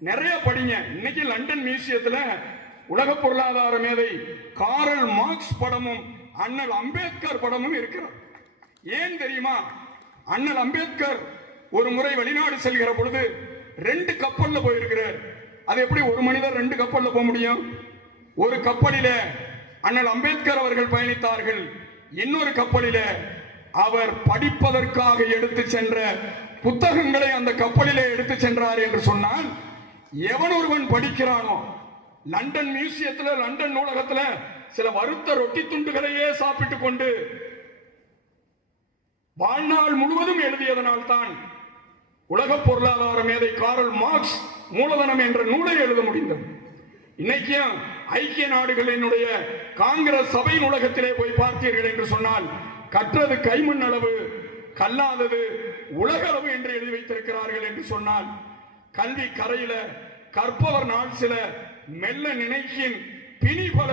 நிறைய படிங்க. இன்னைக்கு லண்டன் மியூசியத்துல உலக பொருளாதார மேதை காரல் மார்க்ஸ் படமும் அண்ணல் அம்பேத்கர் படமும் இருக்கிறது. ஏன் தெரியுமா? அண்ணல் அம்பேத்கர் ஒரு முறை வெளிநாடு செல்கிற பொழுது 2 கப்பல்ல போயிருக்கிறார். அது எப்படி ஒரு மனிதர் 2 கப்பல்ல போக முடியும்? ஒரு கப்பலில அண்ணல் அம்பேத்கர் அவர்கள் பயணித்தார்கள். இன்னொரு கப்பலில அவர் படிப்பதற்காக எடுத்து சென்ற புத்தகங்களை அந்த கப்பலிலே எடுத்து சென்றார் என்று சொன்னால், எவன் ஒருவன் படிக்கிறானோ, லண்டன் மியூசியத்துல லண்டன் நூலகத்துல சில வறுத்த ரொட்டி துண்டுகளையே சாப்பிட்டுக் கொண்டு வாழ்நாள் முழுவதும் எழுதியதனால் தான் உலக பொருளாதார மேதை காரல் மார்க்ஸ் மூலதனம் என்ற நூலை எழுத முடிந்தது. இன்னைக்கும் ஐக்கிய நாடுகளினுடைய காங்கிரஸ் சபை நூலகத்திலே போய் பார்த்தீர்கள் என்று சொன்னால், கற்றது கைமண் அளவு, கல்லாதது உலக அளவு என்று எழுதி வைத்திருக்கிறார்கள் என்று சொன்னால், கல்வி கரையில கற்பவர் நாள் சில மெல்ல நினைக்கின் பிணி பல